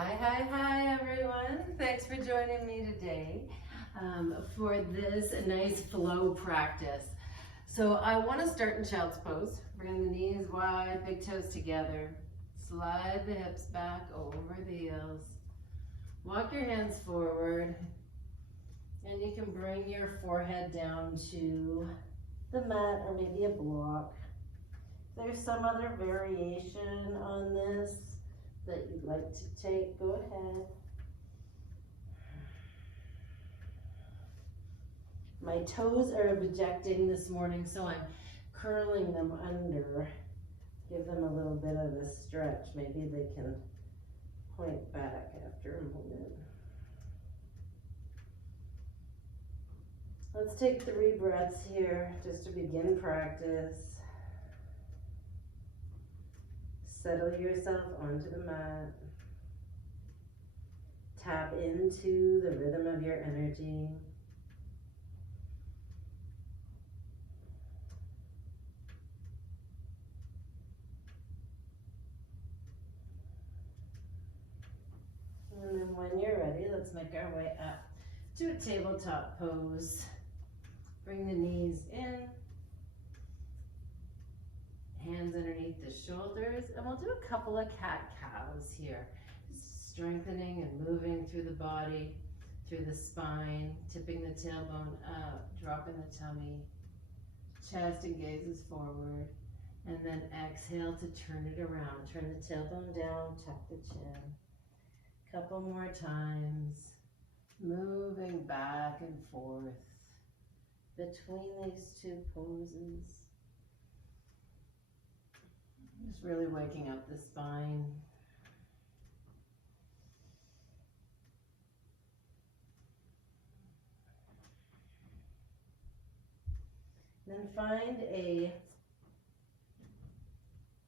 Hi, everyone. Thanks for joining me today for this nice flow practice. So I want to start in child's pose. Bring the knees wide, big toes together. Slide the hips back over the heels. Walk your hands forward. And you can bring your forehead down to the mat or maybe a block. If there's some other variation on this that you'd like to take, go ahead. My toes are objecting this morning, so I'm curling them under. Give them a little bit of a stretch. Maybe they can point back after a moment. Let's take 3 breaths here just to begin practice. Settle yourself onto the mat. Tap into the rhythm of your energy. And then when you're ready, let's make our way up to a tabletop pose. Bring the knees in. Hands underneath the shoulders, and we'll do a couple of cat-cows here. Strengthening and moving through the body, through the spine, tipping the tailbone up, dropping the tummy, chest and gazes forward, and then exhale to turn it around. Turn the tailbone down, tuck the chin. Couple more times, moving back and forth between these 2 poses. Just really waking up the spine. Then find a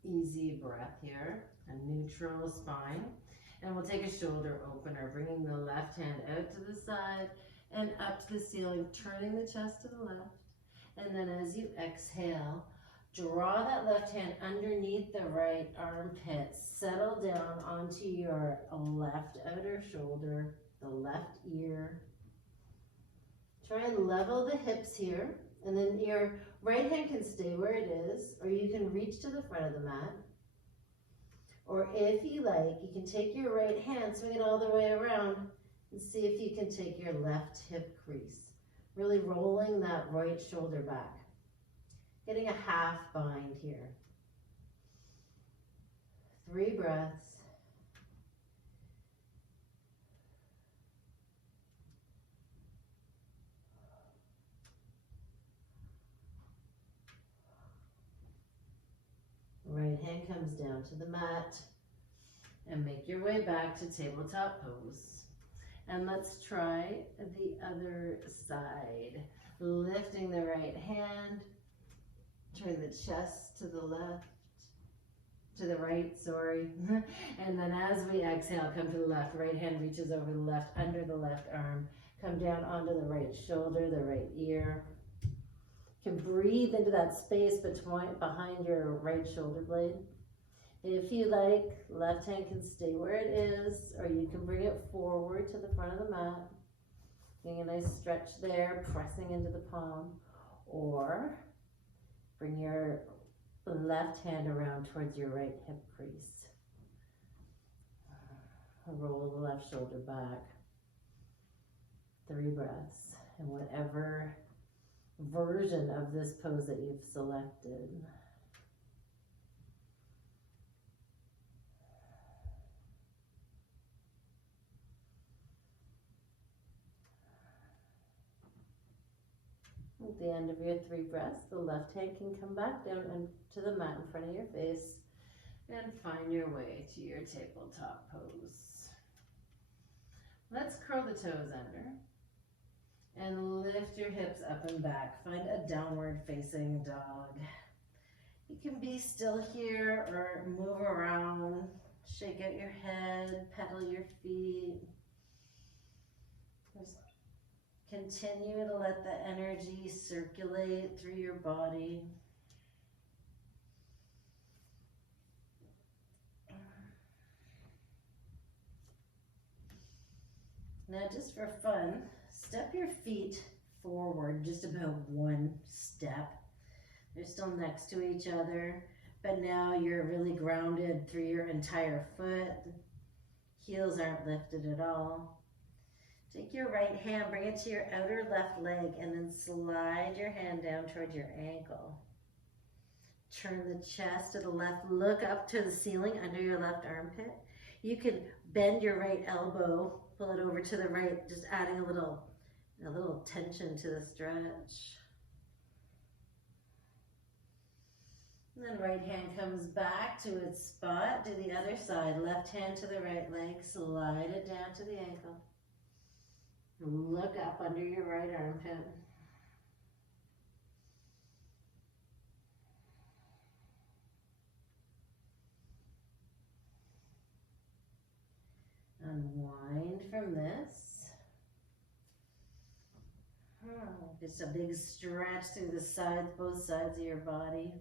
easy breath here, a neutral spine. And we'll take a shoulder opener, bringing the left hand out to the side and up to the ceiling, turning the chest to the left. And then as you exhale, draw that left hand underneath the right armpit. Settle down onto your left outer shoulder, the left ear. Try and level the hips here. And then your right hand can stay where it is, or you can reach to the front of the mat. Or if you like, you can take your right hand, swing it all the way around, and see if you can take your left hip crease. Really rolling that right shoulder back. Getting a half bind here. 3 breaths. Right hand comes down to the mat and make your way back to tabletop pose. And let's try the other side. Lifting the right hand, turn the chest to the left, to the right, sorry. And then as we exhale, come to the left. Right hand reaches over the left, under the left arm. Come down onto the right shoulder, the right ear. You can breathe into that space behind your right shoulder blade. If you like, left hand can stay where it is, or you can bring it forward to the front of the mat. Getting a nice stretch there, pressing into the palm. Or bring your left hand around towards your right hip crease. Roll the left shoulder back. 3 breaths. And whatever version of this pose that you've selected. At the end of your 3 breaths, the left hand can come back down to the mat in front of your face and find your way to your tabletop pose. Let's curl the toes under and lift your hips up and back. Find a downward facing dog. You can be still here or move around, shake out your head, pedal your feet. Just continue to let the energy circulate through your body. Now just for fun, step your feet forward just about one step. They're still next to each other, but now you're really grounded through your entire foot. Heels aren't lifted at all. Take your right hand, bring it to your outer left leg, and then slide your hand down toward your ankle. Turn the chest to the left, look up to the ceiling under your left armpit. You can bend your right elbow, pull it over to the right, just adding a little tension to the stretch. And then right hand comes back to its spot. Do the other side. Left hand to the right leg. Slide it down to the ankle. Look up under your right armpit. Unwind from this. Just a big stretch through the sides, both sides of your body.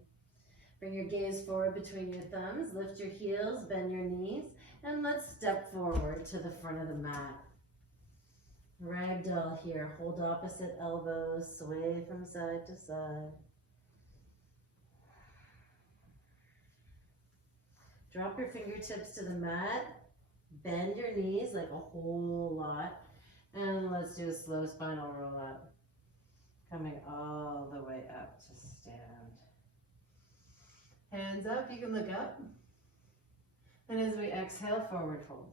Bring your gaze forward between your thumbs, lift your heels, bend your knees, and let's step forward to the front of the mat. Ragdoll here, hold opposite elbows, sway from side to side. Drop your fingertips to the mat, bend your knees like a whole lot, and let's do a slow spinal roll up. Coming all the way up to stand. Hands up, you can look up. And as we exhale, forward fold.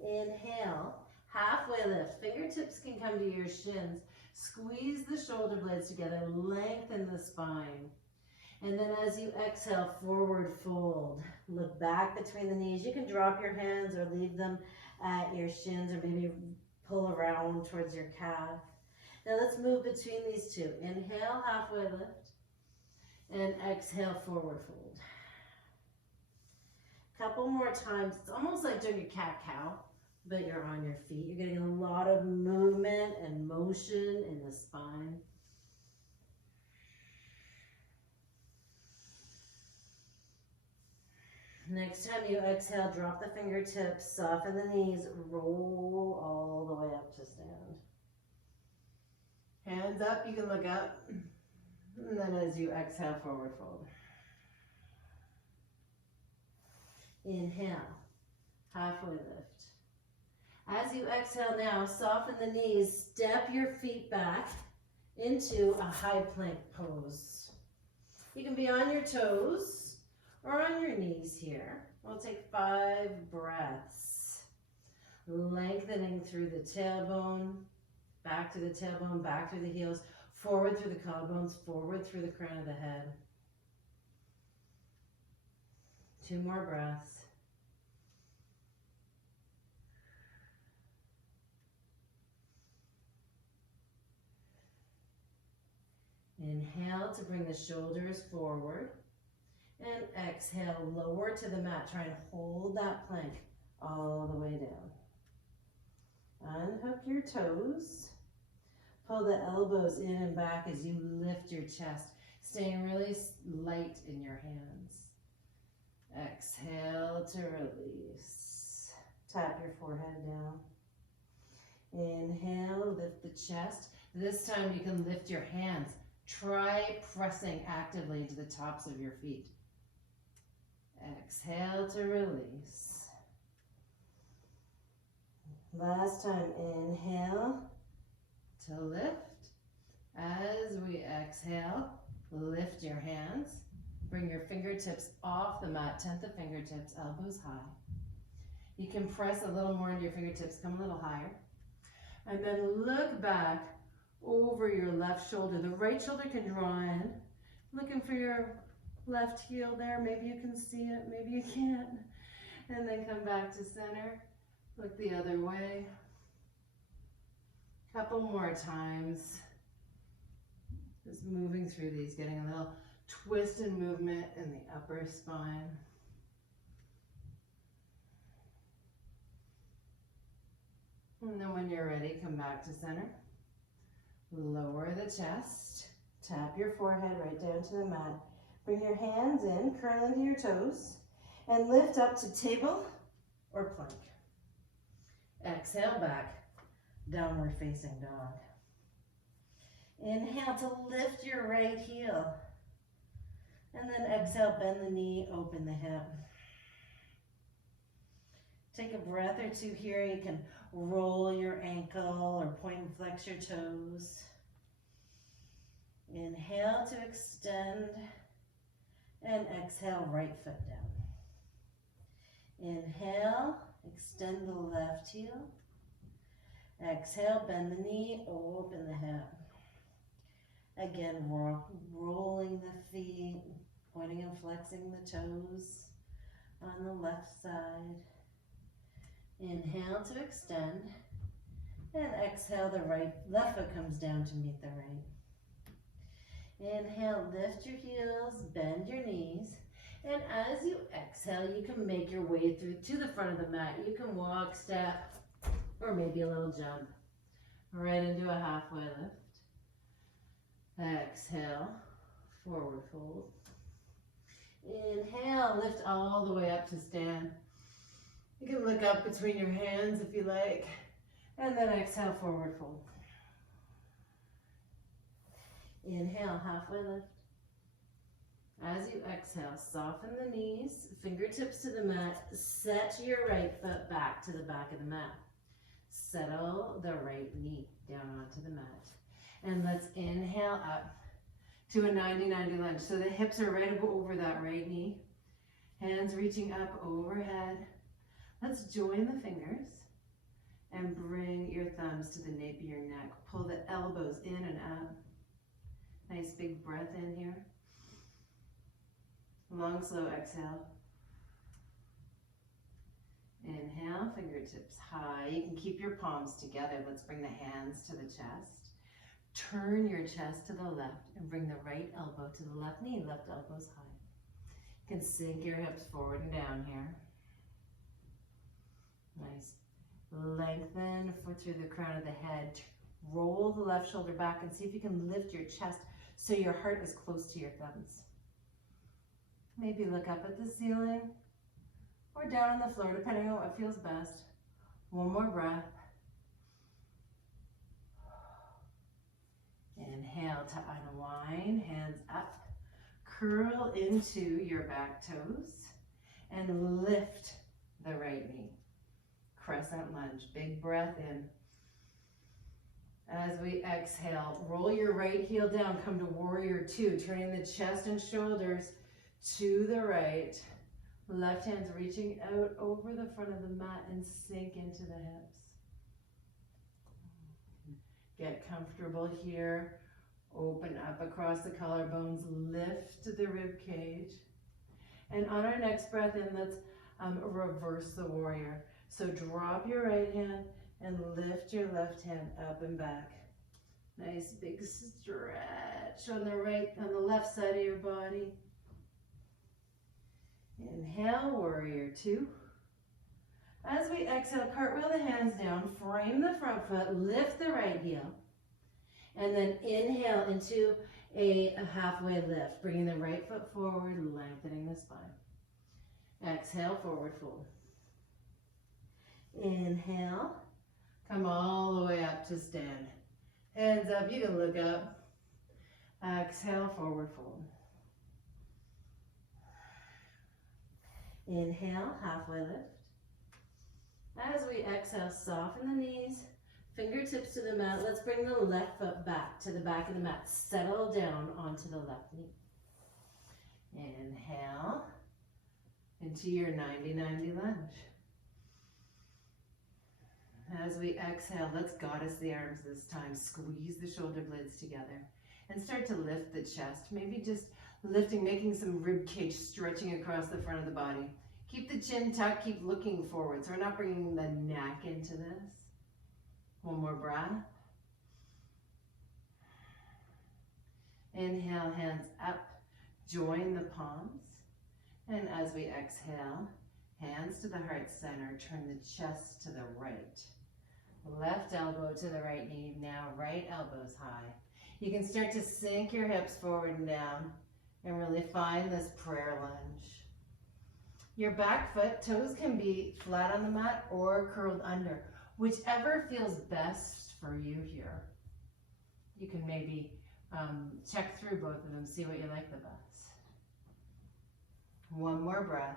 Inhale, halfway lift. Fingertips can come to your shins. Squeeze the shoulder blades together, lengthen the spine. And then as you exhale, forward fold. Look back between the knees. You can drop your hands or leave them at your shins, or maybe pull around towards your calf. Now let's move between these two. Inhale, halfway lift, and exhale, forward fold. Couple more times. It's almost like doing a cat-cow, but you're on your feet. You're getting a lot of movement and motion in the spine. Next time you exhale, drop the fingertips, soften the knees, roll all the way up to stand. Hands up, you can look up. And then as you exhale, forward fold. Inhale, halfway lift. As you exhale now, soften the knees, step your feet back into a high plank pose. You can be on your toes or on your knees here. We'll take 5 breaths. Lengthening through the tailbone, back to the tailbone, back through the heels, forward through the collarbones, forward through the crown of the head. 2 more breaths. Inhale to bring the shoulders forward. And exhale, lower to the mat. Try and hold that plank all the way down. Unhook your toes. Pull the elbows in and back as you lift your chest, staying really light in your hands. Exhale to release. Tap your forehead down. Inhale, lift the chest. This time you can lift your hands. Try pressing actively into the tops of your feet. Exhale to release. Last time, inhale to lift. As we exhale, lift your hands. Bring your fingertips off the mat, tent the fingertips, elbows high. You can press a little more into your fingertips, come a little higher. And then look back over your left shoulder. The right shoulder can draw in. Looking for your left heel there. Maybe you can see it, maybe you can't. And then come back to center. Look the other way. Couple more times. Just moving through these, getting a little twist and movement in the upper spine. And then when you're ready, come back to center. Lower the chest. Tap your forehead right down to the mat. Bring your hands in, curl into your toes, and lift up to table or plank. Exhale back, downward facing dog. Inhale to lift your right heel. And then exhale, bend the knee, open the hip. Take a breath or two here. You can roll your ankle or point and flex your toes. Inhale to extend. And exhale, right foot down. Inhale, extend the left heel. Exhale, bend the knee, open the hip. Again, rolling the feet, pointing and flexing the toes on the left side. Inhale to extend, and exhale, the left foot comes down to meet the right. Inhale, lift your heels, bend your knees, and as you exhale, you can make your way through to the front of the mat. You can walk, step, or maybe a little jump right into a halfway lift. Exhale, forward fold. Inhale, lift all the way up to stand. You can look up between your hands if you like, and then exhale, forward fold. Inhale, halfway lift. As you exhale, soften the knees, fingertips to the mat, set your right foot back to the back of the mat. Settle the right knee down onto the mat. And let's inhale up to a 90-90 lunge. So the hips are right over that right knee. Hands reaching up overhead. Let's join the fingers and bring your thumbs to the nape of your neck. Pull the elbows in and up. Nice big breath in here. Long, slow exhale. Inhale, fingertips high. You can keep your palms together. Let's bring the hands to the chest. Turn your chest to the left and bring the right elbow to the left knee. Left elbow's high. You can sink your hips forward and down here. Nice. Lengthen through the crown of the head. Roll the left shoulder back and see if you can lift your chest so your heart is close to your thumbs. Maybe look up at the ceiling or down on the floor, depending on what feels best. One more breath. Inhale to unwind, hands up. Curl into your back toes and lift the right knee. Crescent lunge, big breath in. As we exhale, roll your right heel down, come to warrior two, turning the chest and shoulders to the right. Left hand's reaching out over the front of the mat and sink into the hips. Get comfortable here. Open up across the collarbones, lift the rib cage. And on our next breath in, let's reverse the warrior. So drop your right hand and lift your left hand up and back. Nice big stretch on the left side of your body. Inhale, warrior two. As we exhale, cartwheel the hands down, frame the front foot, lift the right heel. And then inhale into a halfway lift, bringing the right foot forward, lengthening the spine. Exhale, forward fold. Inhale, come all the way up to stand. Hands up, you can look up. Exhale, forward fold. Inhale, halfway lift. As we exhale, soften the knees, fingertips to the mat. Let's bring the left foot back to the back of the mat. Settle down onto the left knee. Inhale into your 90-90 lunge. As we exhale, let's goddess the arms this time. Squeeze the shoulder blades together and start to lift the chest. Maybe just lifting, making some rib cage stretching across the front of the body. Keep the chin tucked, keep looking forward. So we're not bringing the neck into this. One more breath. Inhale, hands up, join the palms. And as we exhale, hands to the heart center, turn the chest to the right. Left elbow to the right knee, now right elbow's high. You can start to sink your hips forward and down and really find this prayer lunge. Your back foot, toes can be flat on the mat or curled under, whichever feels best for you here. You can maybe check through both of them, see what you like the best. One more breath.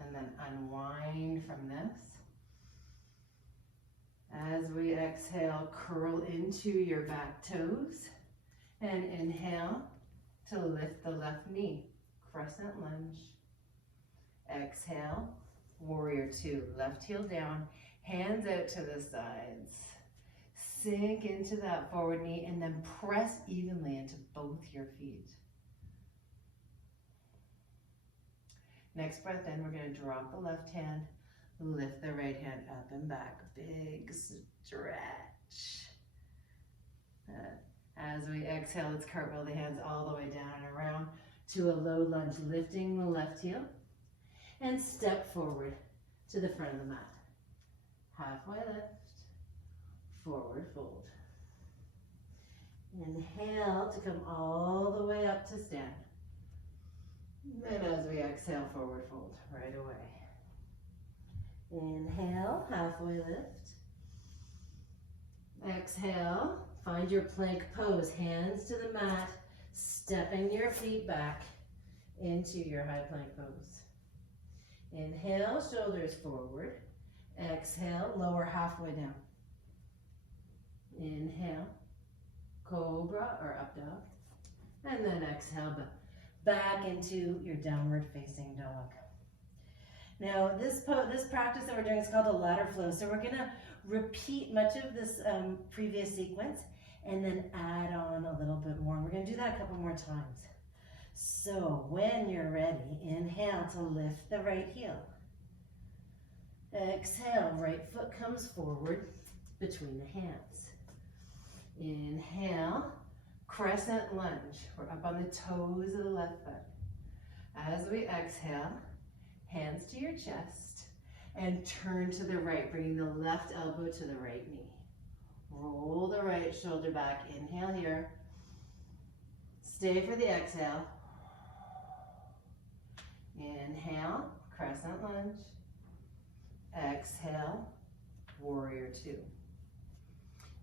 And then unwind from this. As we exhale, curl into your back toes and inhale to lift the left knee, crescent lunge. Exhale, warrior two, left heel down, hands out to the sides. Sink into that forward knee and then press evenly into both your feet. Next breath in, we're going to drop the left hand, lift the right hand up and back. Big stretch. As we exhale, let's cartwheel the hands all the way down and around to a low lunge, lifting the left heel and step forward to the front of the mat. Halfway lift, forward fold. Inhale to come all the way up to stand. And as we exhale, forward fold right away. Inhale, halfway lift. Exhale, find your plank pose, hands to the mat, stepping your feet back into your high plank pose. Inhale, shoulders forward. Exhale, lower halfway down. Inhale, cobra or up dog. And then exhale, back into your downward facing dog. Now this practice that we're doing is called a ladder flow. So we're gonna repeat much of this previous sequence and then add on a little bit more. We're gonna do that a couple more times. So when you're ready, inhale to lift the right heel. Exhale, right foot comes forward between the hands. Inhale, crescent lunge. We're up on the toes of the left foot. As we exhale, hands to your chest and turn to the right, bringing the left elbow to the right knee. Roll the right shoulder back. Inhale here. Stay for the exhale. Inhale, crescent lunge. Exhale, warrior two.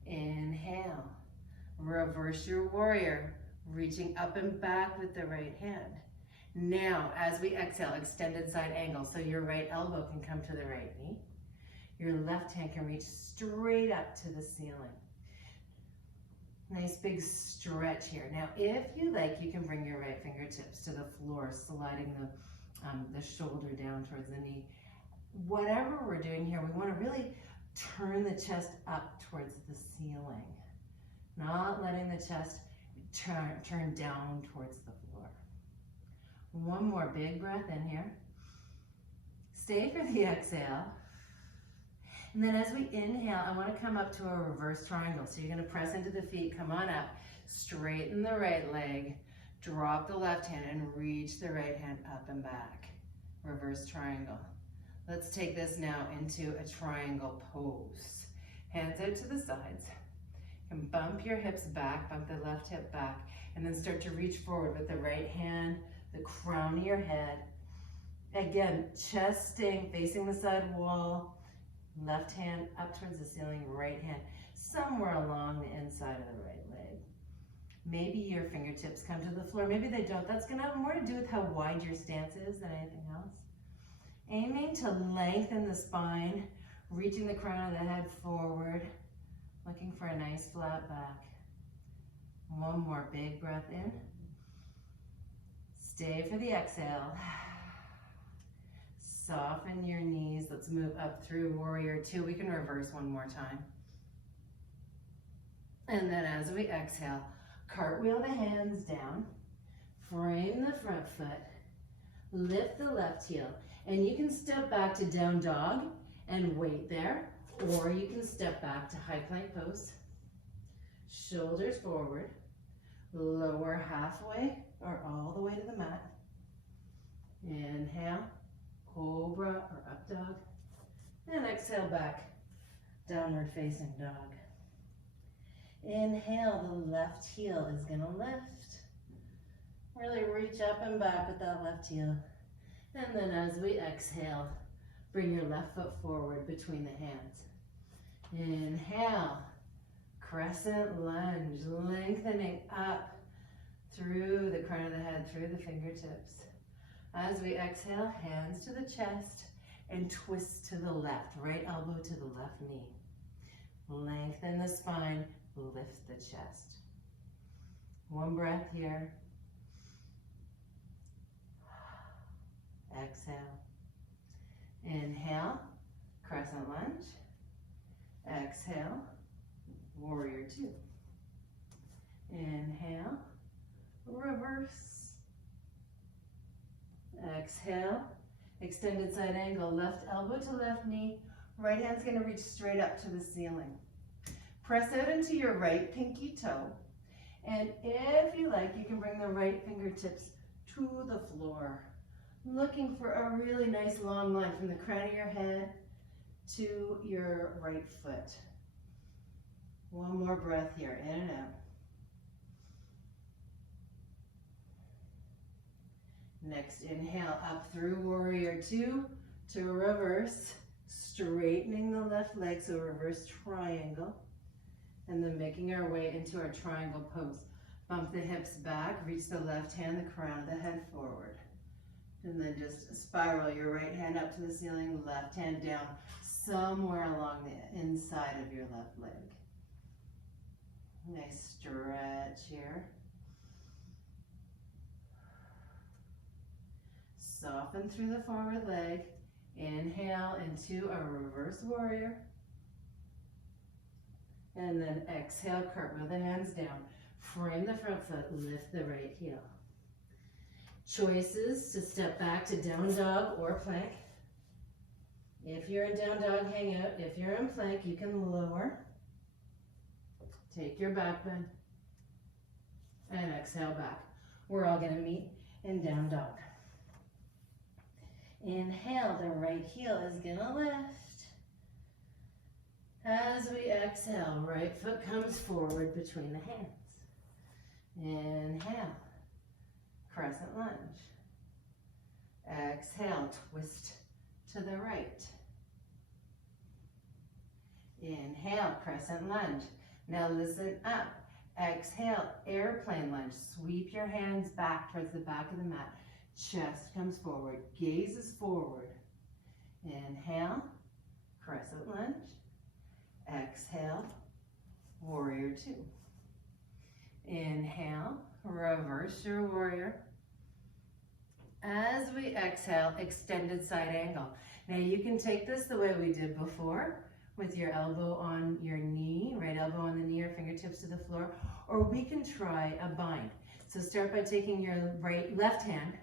Inhale, reverse your warrior, reaching up and back with the right hand. Now, as we exhale, extended side angle, so your right elbow can come to the right knee. Your left hand can reach straight up to the ceiling. Nice big stretch here. Now, if you like, you can bring your right fingertips to the floor, sliding the shoulder down towards the knee. Whatever we're doing here, we want to really turn the chest up towards the ceiling, not letting the chest turn down towards the floor. One more big breath in here. Stay for the exhale. And then as we inhale, I want to come up to a reverse triangle. So you're going to press into the feet, come on up, straighten the right leg, drop the left hand and reach the right hand up and back. Reverse triangle. Let's take this now into a triangle pose. Hands out to the sides. You can bump your hips back, bump the left hip back, and then start to reach forward with the right hand, the crown of your head. Again, chest staying facing the side wall, left hand up towards the ceiling, right hand somewhere along the inside of the right leg. Maybe your fingertips come to the floor, maybe they don't. That's gonna have more to do with how wide your stance is than anything else. Aiming to lengthen the spine, reaching the crown of the head forward, looking for a nice flat back. One more big breath in. Stay for the exhale. Soften your knees. Let's move up through warrior two. We can reverse one more time. And then as we exhale, cartwheel the hands down, frame the front foot, lift the left heel, and you can step back to down dog and wait there, or you can step back to high plank pose. Shoulders forward, lower halfway or all the way to the mat. Inhale, cobra or up dog, and exhale back, downward facing dog. Inhale, the left heel is gonna lift. Really reach up and back with that left heel. And then as we exhale, bring your left foot forward between the hands. Inhale, crescent lunge, lengthening up through the crown of the head, through the fingertips. As we exhale, hands to the chest and twist to the left, right elbow to the left knee. Lengthen the spine, lift the chest. One breath here. Exhale. Inhale, crescent lunge. Exhale, warrior two. Inhale, reverse. Exhale, extended side angle, left elbow to left knee. Right hand's gonna reach straight up to the ceiling. Press out into your right pinky toe. And if you like, you can bring the right fingertips to the floor. Looking for a really nice long line from the crown of your head to your right foot. One more breath here, in and out. Next inhale, up through warrior two to reverse, straightening the left leg, so reverse triangle. And then making our way into our triangle pose. Bump the hips back, reach the left hand, the crown of the head forward. And then just spiral your right hand up to the ceiling, left hand down, somewhere along the inside of your left leg. Nice stretch here. Soften through the forward leg. Inhale into a reverse warrior. And then exhale, cartwheel the hands down. Frame the front foot, lift the right heel. Choices to step back to down dog or plank. If you're in down dog, hang out. If you're in plank, you can lower. Take your back bend. And exhale back. We're all gonna meet in down dog. Inhale, the right heel is gonna lift. As we exhale, right foot comes forward between the hands. Inhale, crescent lunge. Exhale, twist to the right. Inhale, crescent lunge. Now listen up. Exhale, airplane lunge. Sweep your hands back towards the back of the mat. Chest comes forward, gaze is forward. Inhale, crescent lunge. Exhale, warrior two. Inhale, reverse your warrior. As we exhale, extended side angle. Now you can take this the way we did before, with your elbow on your knee, right elbow on the knee or fingertips to the floor, or we can try a bind. So start by taking your left hand,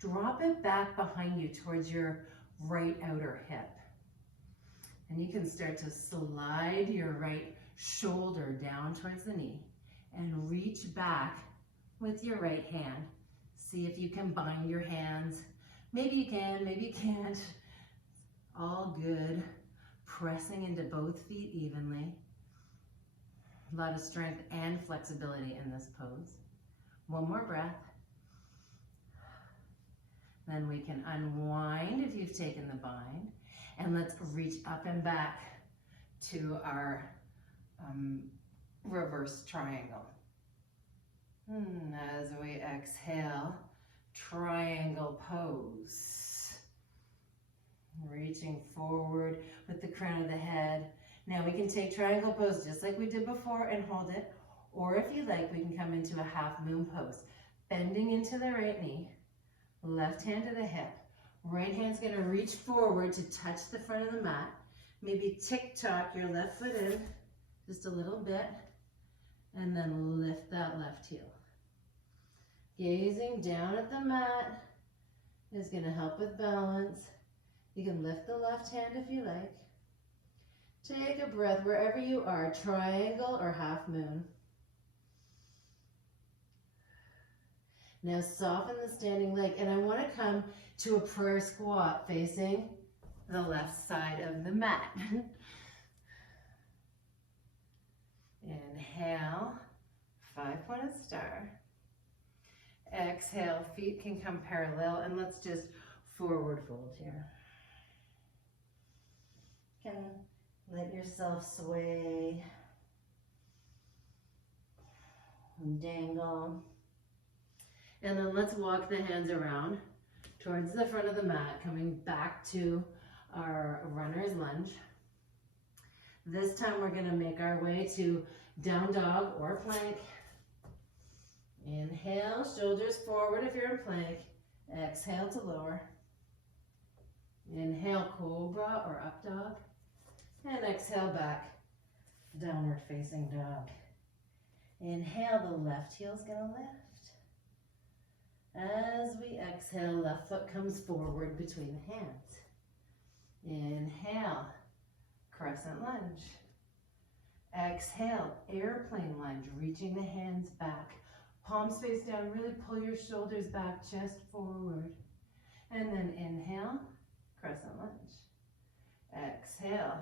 drop it back behind you towards your right outer hip. And you can start to slide your right shoulder down towards the knee and reach back with your right hand. See if you can bind your hands. Maybe you can, maybe you can't. All good. Pressing into both feet evenly. A lot of strength and flexibility in this pose. One more breath. Then we can unwind if you've taken the bind. And let's reach up and back to our reverse triangle. As we exhale, triangle pose. Reaching forward with the crown of the head. Now we can take triangle pose just like we did before and hold it. Or if you like, we can come into a half moon pose. Bending into the right knee, left hand to the hip. Right hand's gonna reach forward to touch the front of the mat. Maybe tick-tock your left foot in just a little bit, and then lift that left heel. Gazing down at the mat is gonna help with balance. You can lift the left hand if you like. Take a breath wherever you are, triangle or half moon. Now soften the standing leg, and I want to come to a prayer squat facing the left side of the mat. Inhale, 5-pointed star. Exhale. exhale, feet can come parallel, and let's just forward fold here. You can let yourself sway and dangle. And then let's walk the hands around towards the front of the mat, coming back to our runner's lunge. This time we're going to make our way to down dog or plank. Inhale, shoulders forward if you're in plank. Exhale to lower. Inhale, cobra or up dog. And exhale back, downward facing dog. Inhale, the left heel's going to lift. As we exhale, left foot comes forward between the hands. Inhale, crescent lunge. Exhale, airplane lunge, reaching the hands back. Palms face down, really pull your shoulders back, chest forward. And then inhale, crescent lunge. Exhale,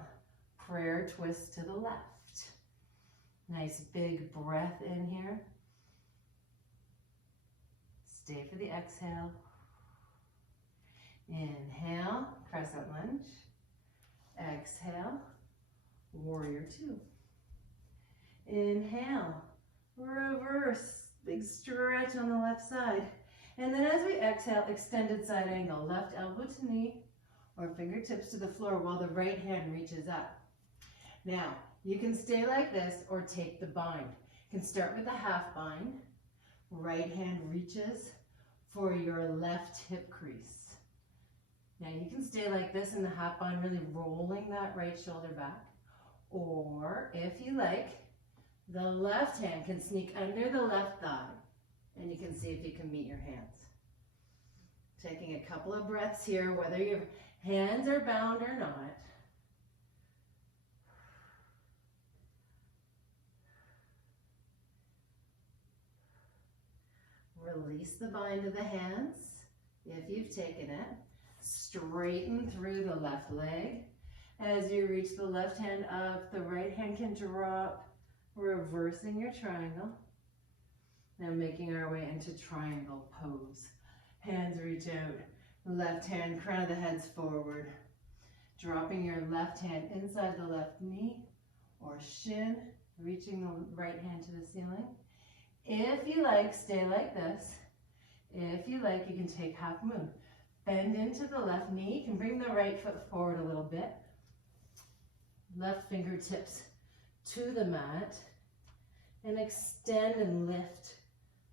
prayer twist to the left. Nice big breath in here. Stay for the exhale. Inhale, crescent lunge. Exhale, warrior two. Inhale, reverse, big stretch on the left side. And then as we exhale, extended side angle, left elbow to knee or fingertips to the floor while the right hand reaches up. Now, you can stay like this or take the bind. You can start with the half bind. Right hand reaches for your left hip crease. Now you can stay like this in the half bind, really rolling that right shoulder back. Or if you like, the left hand can sneak under the left thigh and you can see if you can meet your hands. Taking a couple of breaths here, whether your hands are bound or not. Release the bind of the hands if you've taken it. Straighten through the left leg. As you reach the left hand up, the right hand can drop, reversing your triangle. Now making our way into triangle pose. Hands reach out. Left hand, crown of the head's forward. Dropping your left hand inside the left knee or shin, reaching the right hand to the ceiling. If you like, stay like this. If you like, you can take half moon. Bend into the left knee. You can bring the right foot forward a little bit. Left fingertips to the mat. And extend and lift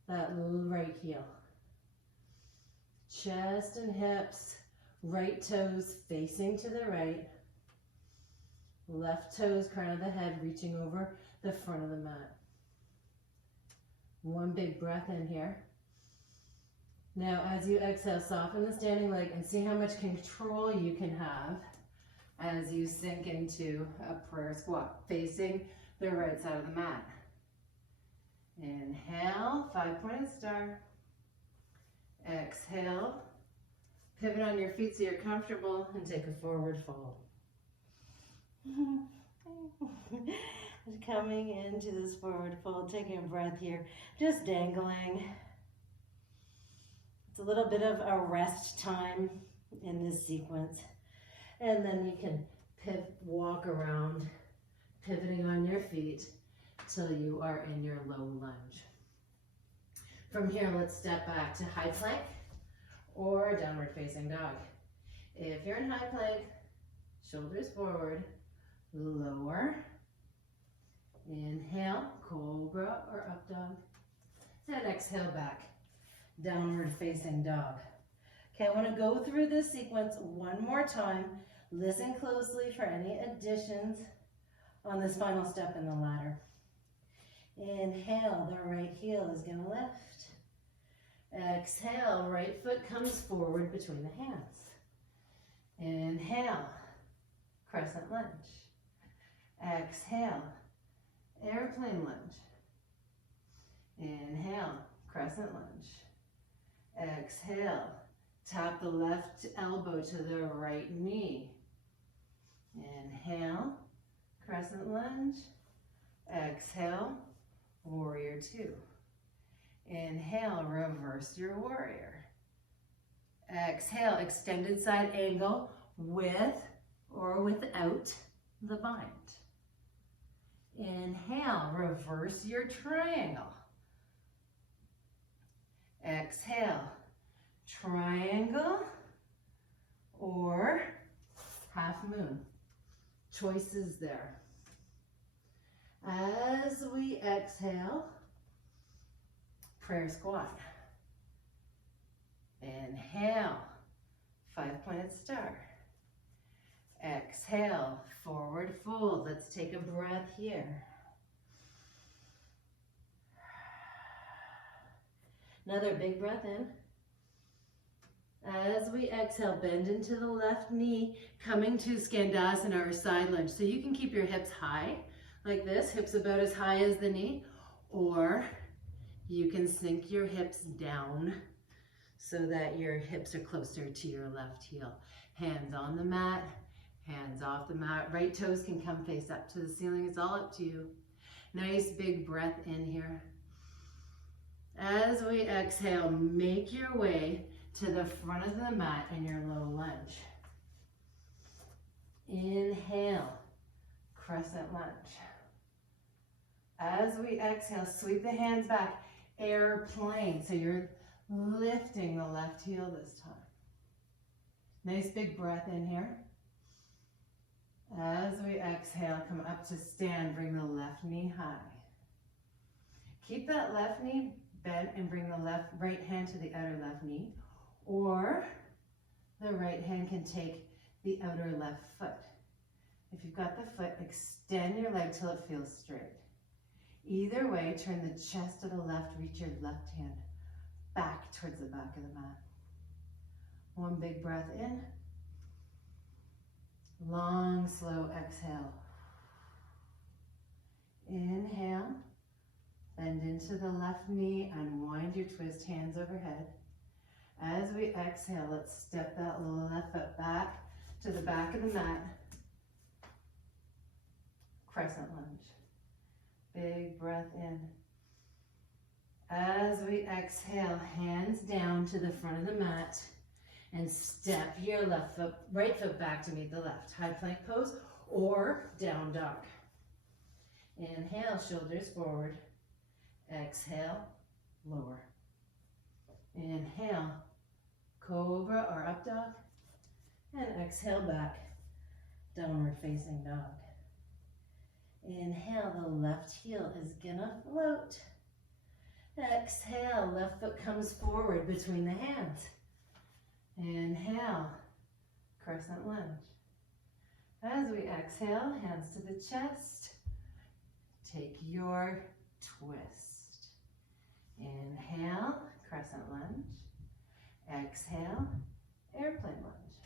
that right heel. Chest and hips, right toes facing to the right. Left toes, crown of the head, reaching over the front of the mat. One big breath in here. Now as you exhale, soften the standing leg and see how much control you can have as you sink into a prayer squat, facing the right side of the mat. Inhale, 5-pointed star. Exhale, pivot on your feet so you're comfortable and take a forward fold. Coming into this forward fold, taking a breath here, just dangling. It's a little bit of a rest time in this sequence. And then you can walk around, pivoting on your feet till you are in your low lunge. From here, let's step back to high plank or downward facing dog. If you're in high plank, shoulders forward, lower. Inhale, cobra or up dog. Then exhale back, downward facing dog. Okay, I want to go through this sequence one more time. Listen closely for any additions on this final step in the ladder. Inhale, the right heel is going to lift. Exhale, right foot comes forward between the hands. Inhale, crescent lunge. Exhale, airplane lunge. Inhale, crescent lunge. Exhale, tap the left elbow to the right knee. Inhale, crescent lunge. Exhale, warrior two. Inhale, reverse reverse your warrior. Exhale, extended side angle with or without the bind. Inhale, reverse your triangle. Exhale, triangle or half moon. Choices there. As we exhale, prayer squat. Inhale, 5-pointed star. Exhale, forward fold. Let's take a breath here. Another big breath in. As we exhale, bend into the left knee, coming to Skandasana or side lunge. So you can keep your hips high, like this, hips about as high as the knee, or you can sink your hips down so that your hips are closer to your left heel. Hands on the mat, hands off the mat. Right toes can come face up to the ceiling. It's all up to you. Nice big breath in here. As we exhale, make your way to the front of the mat in your low lunge. Inhale, crescent lunge. As we exhale, sweep the hands back, airplane. So you're lifting the left heel this time. Nice big breath in here. As we exhale, come up to stand, bring the left knee high. Keep that left knee bent and bring the right hand to the outer left knee, or the right hand can take the outer left foot. If you've got the foot, extend your leg till it feels straight. Either way, turn the chest to the left, reach your left hand back towards the back of the mat. One big breath in. Long, slow exhale. Inhale, bend into the left knee, unwind your twist, hands overhead. As we exhale, let's step that little left foot back to the back of the mat. Crescent lunge. Big breath in. As we exhale, hands down to the front of the mat and step your right foot back to meet the left. High plank pose or down dog. Inhale, shoulders forward. Exhale, lower. Inhale, cobra or up dog. And exhale back, downward facing dog. Inhale, the left heel is gonna float. Exhale, left foot comes forward between the hands. Inhale, crescent lunge. As we exhale, hands to the chest. Take your twist. Inhale, crescent lunge. Exhale, airplane lunge.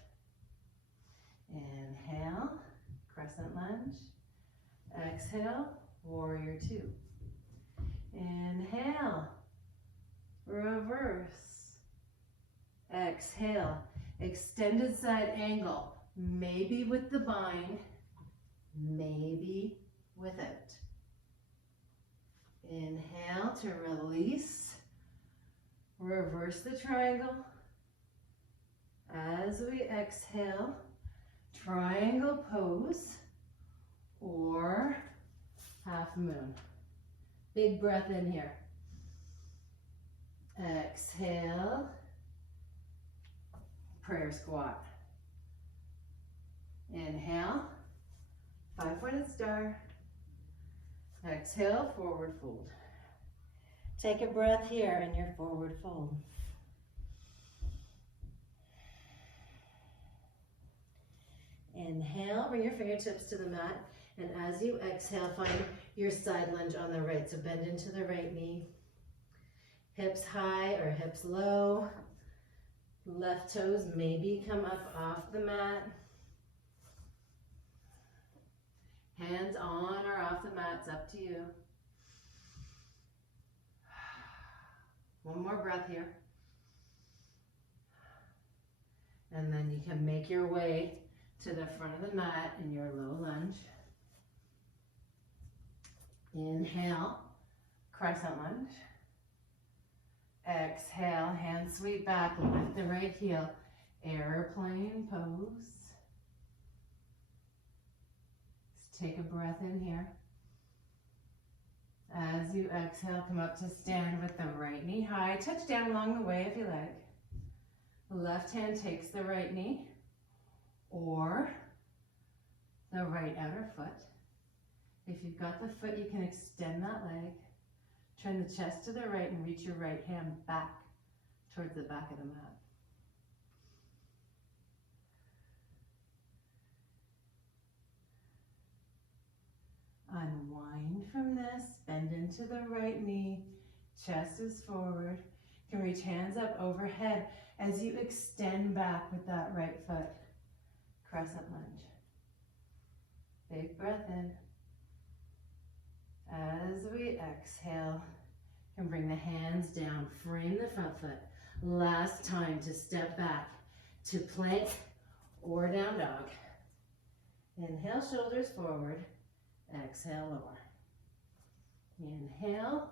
Inhale, crescent lunge. Exhale, warrior two. Inhale, reverse. Exhale, extended side angle, maybe with the bind, maybe without. Inhale to release, reverse the triangle. As we exhale, triangle pose or half moon. Big breath in here. Exhale, prayer squat. Inhale, 5-pointed star. Exhale, forward fold. Take a breath here in your forward fold. Inhale, bring your fingertips to the mat, and as you exhale, find your side lunge on the right. So bend into the right knee. Hips high or hips low. Left toes maybe come up off the mat. Hands on or off the mat, it's up to you. One more breath here. And then you can make your way to the front of the mat in your low lunge. Inhale, crescent lunge. Exhale, hands sweep back, lift the right heel. Airplane pose. Let's take a breath in here. As you exhale, come up to stand with the right knee high. Touch down along the way if you like. Left hand takes the right knee or the right outer foot. If you've got the foot, you can extend that leg. Turn the chest to the right and reach your right hand back towards the back of the mat. Unwind from this, bend into the right knee, chest is forward. You can reach hands up overhead as you extend back with that right foot. Crescent lunge. Big breath in. As we exhale, you can bring the hands down, frame the front foot. Last time to step back to plank or down dog. Inhale, shoulders forward. Exhale, lower. Inhale,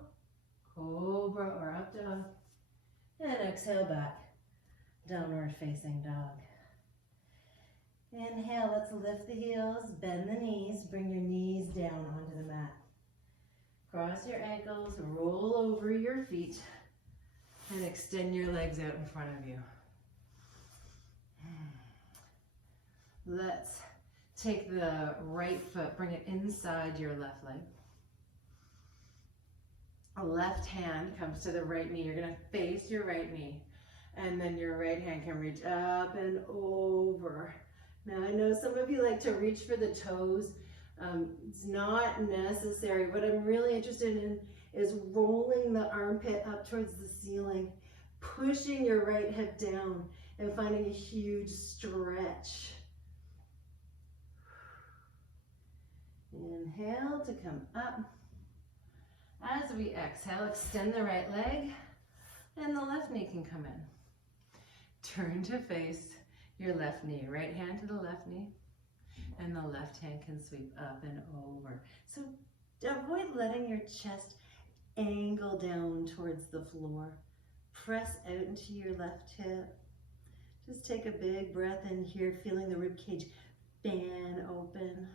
cobra or up dog. And exhale back, downward facing dog. Inhale, let's lift the heels, bend the knees, bring your knees down onto the mat. Cross your ankles, roll over your feet, and extend your legs out in front of you. Let's take the right foot, bring it inside your left leg. A left hand comes to the right knee. You're gonna face your right knee. And then your right hand can reach up and over. Now I know some of you like to reach for the toes. It's not necessary. What I'm really interested in is rolling the armpit up towards the ceiling, pushing your right hip down and finding a huge stretch. Inhale to come up. As we exhale, extend the right leg and the left knee can come in. Turn to face your left knee. Right hand to the left knee and the left hand can sweep up and over. So avoid letting your chest angle down towards the floor. Press out into your left hip. Just take a big breath in here, feeling the rib cage fan open.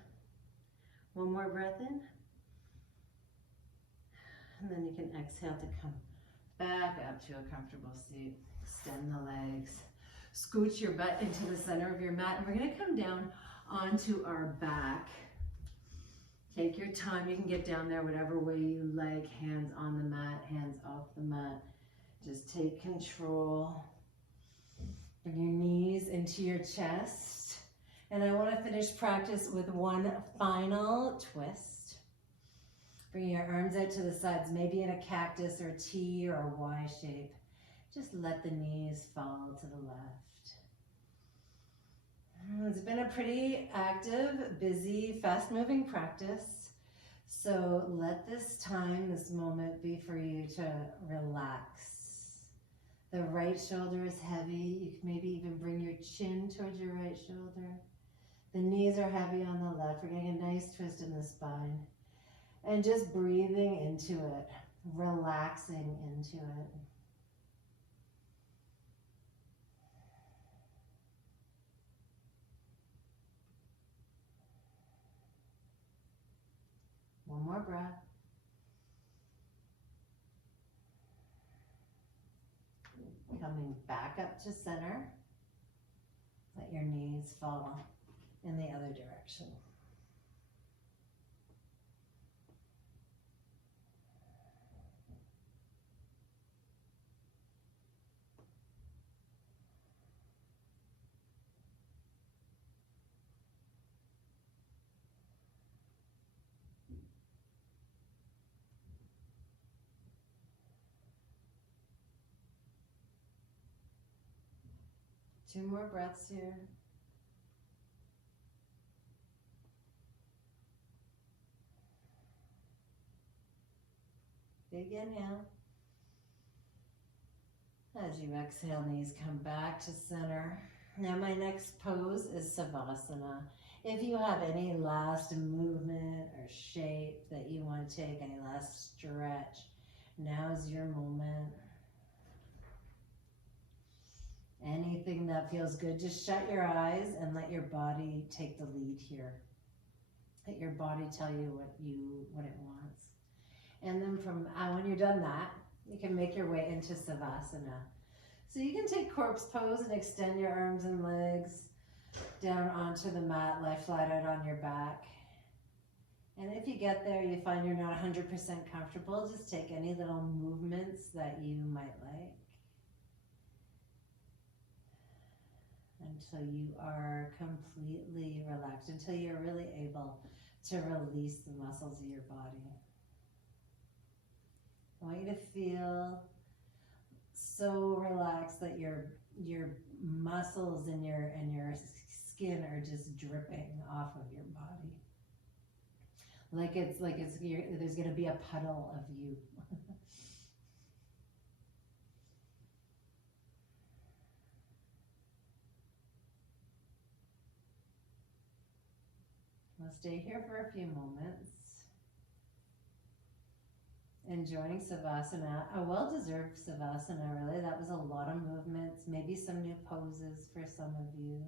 One more breath in. And then you can exhale to come back up to a comfortable seat. Extend the legs. Scooch your butt into the center of your mat. And we're going to come down onto our back. Take your time. You can get down there whatever way you like. Hands on the mat, hands off the mat. Just take control. Bring your knees into your chest. And I want to finish practice with one final twist. Bring your arms out to the sides, maybe in a cactus or a T or a Y shape. Just let the knees fall to the left. It's been a pretty active, busy, fast-moving practice. So let this time, this moment be for you to relax. The right shoulder is heavy. You can maybe even bring your chin towards your right shoulder. The knees are heavy on the left. We're getting a nice twist in the spine. And just breathing into it, relaxing into it. One more breath. Coming back up to center. Let your knees fall in the other direction. Two more breaths here. Big inhale. As you exhale, knees come back to center. Now my next pose is Savasana. If you have any last movement or shape that you want to take, any last stretch, now is your moment. that feels good. Just shut your eyes and let your body take the lead here. Let your body tell you what it wants. And then from when you're done that, you can make your way into Savasana. So you can take corpse pose and extend your arms and legs down onto the mat, lie flat out on your back. And if you get there, you find you're not 100% comfortable, just take any little movements that you might like until you are completely relaxed, until you're really able to release the muscles of your body. I want you to feel so relaxed that your muscles and your skin are just dripping off of your body. There's going to be a puddle of you. We'll stay here for a few moments. Enjoying Savasana, a well-deserved Savasana, really. That was a lot of movements, maybe some new poses for some of you.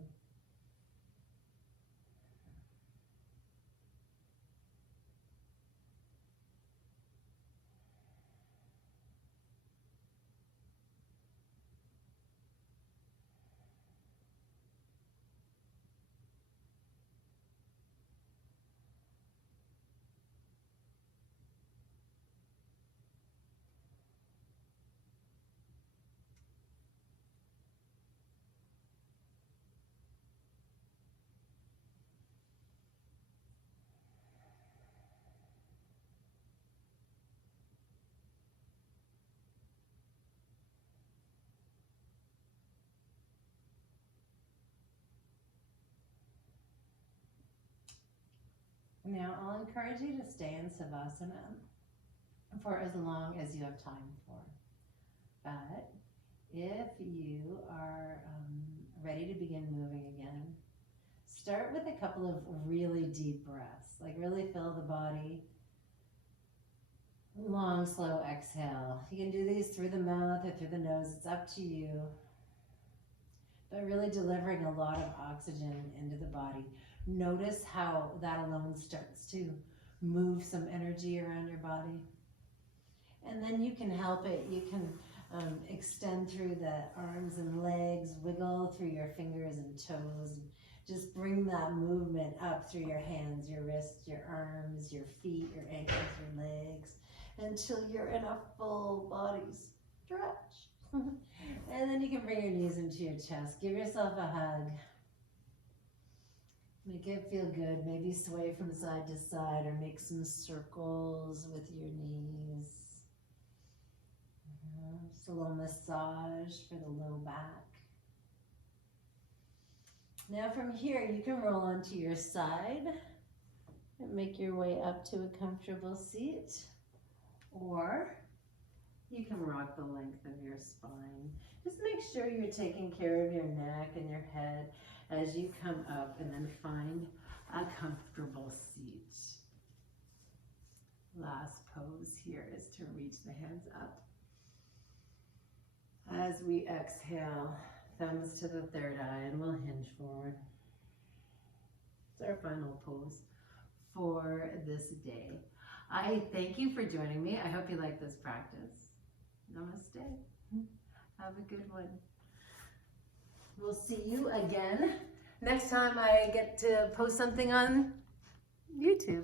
Now, I'll encourage you to stay in Savasana for as long as you have time for. But if you are ready to begin moving again, start with a couple of really deep breaths. Like really fill the body. Long, slow exhale. You can do these through the mouth or through the nose. It's up to you. But really delivering a lot of oxygen into the body. Notice how that alone starts to move some energy around your body. And then you can help it. You can extend through the arms and legs, wiggle through your fingers and toes. Just bring that movement up through your hands, your wrists, your arms, your feet, your ankles, your legs, until you're in a full body stretch. And then you can bring your knees into your chest. Give yourself a hug. Make it feel good. Maybe sway from side to side or make some circles with your knees. Just a little massage for the low back. Now from here, you can roll onto your side and make your way up to a comfortable seat. Or you can rock the length of your spine. Just make sure you're taking care of your neck and your head as you come up, and then find a comfortable seat. Last pose here is to reach the hands up. As we exhale, thumbs to the third eye, and we'll hinge forward. It's our final pose for this day. I thank you for joining me. I hope you like this practice. Namaste. Have a good one. We'll see you again next time I get to post something on YouTube.